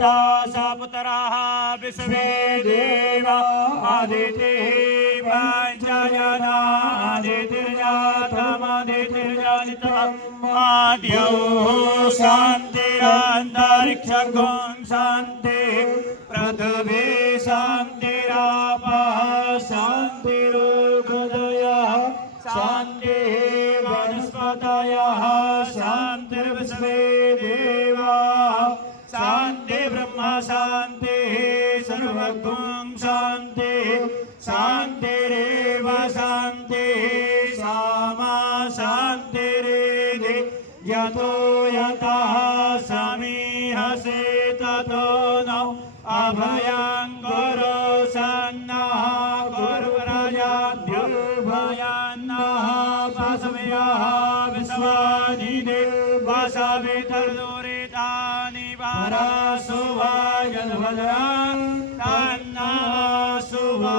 पुत्राः विश्वे देवा आदितिः पञ्चजना आदितिर्जातमदितिर्जनितम् आद्यौ शान्तिरन्तरिक्षगुं शान्तिः पृथिवी शान्तिरापः शान्तिरुषधयः शान्तिः वनस्पतयः शान्तिर्विश्वे देवाः शान्ति ब्रह्म शान्ति सर्वगुं शान्ति शान्तिरेव शान्ति सामा शान्तिरेधि यतो यतः समीहसे ततो न अभयं कुरु सन्नः कुर्वराजाभ्यो भयान्नः वासव्यः विश्वानिधे वासवितर्दुरितानि वारासुवायद्भद्रां तन्नमसुवा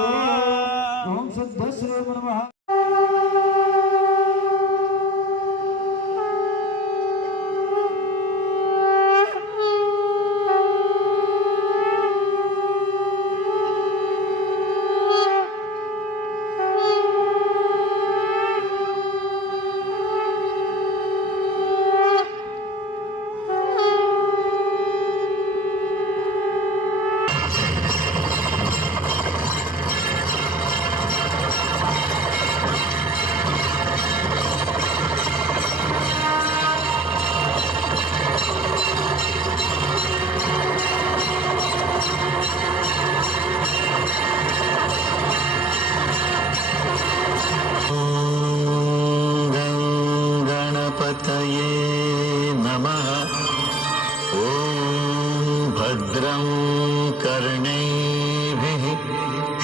ॐ शुद्धश्री नमः। भद्रं कर्णेभिः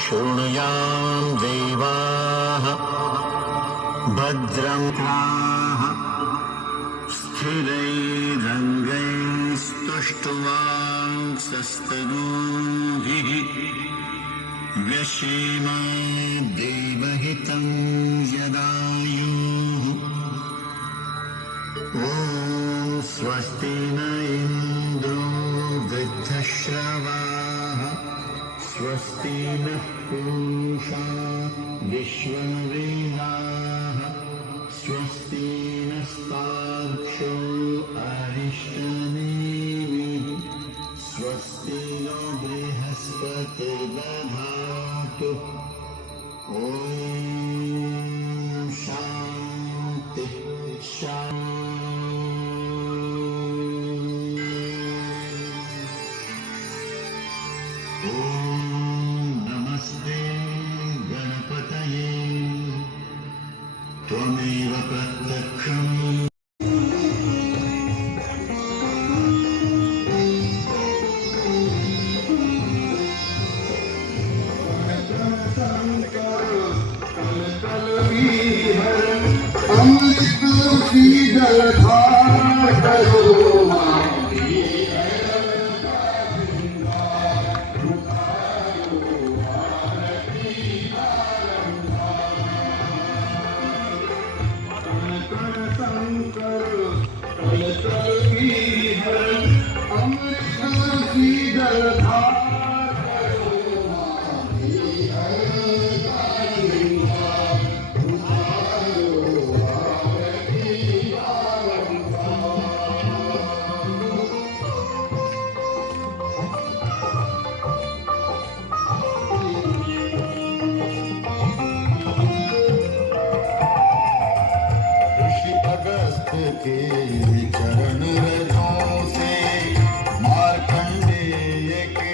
शृणुयाम देवाः भद्रं स्थिरैरङ्गैस्तुष्ट्वांसस्तनूभिः व्यशेम देवहितं यदायुः ॐ स्वस्ति न इन्द्रो वृद्धश्रवाः स्वस्ति नः पूषा विश्ववेदाः स्वस्ति नस्तार्क्ष्यो अरिष्टनेमिः स्वस्ति नो बृहस्पतिर्दधातु ॐ शान्ति शान्ति। त्वमेव प्रत्यक्षम् अमृत जलधार करो के चरण रजों से मार्कंडेय के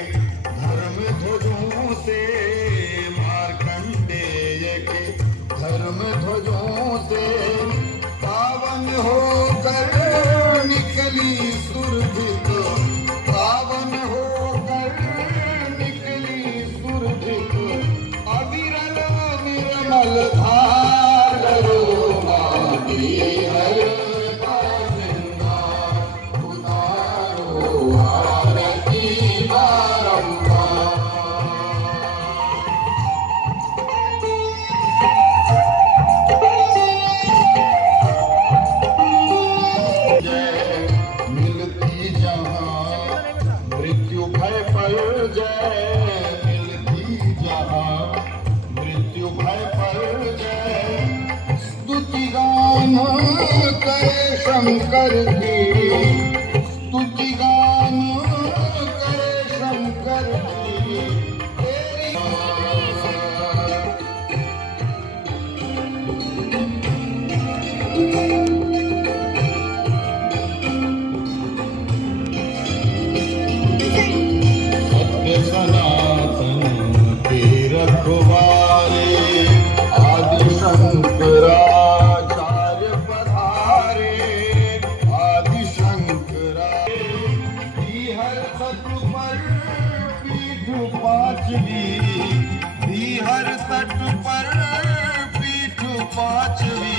जय मिलती जहाँ मृत्यु भय पर जय स्तुति गान करे शंकर की स्तुति गान करे शंकर की तेरी सत्य सनातन के रखवारे आदि शंकराचार्य पधारे आदि शंकरा हर तट पर पीठ पांचवी हर तट पर पीठ पांचवी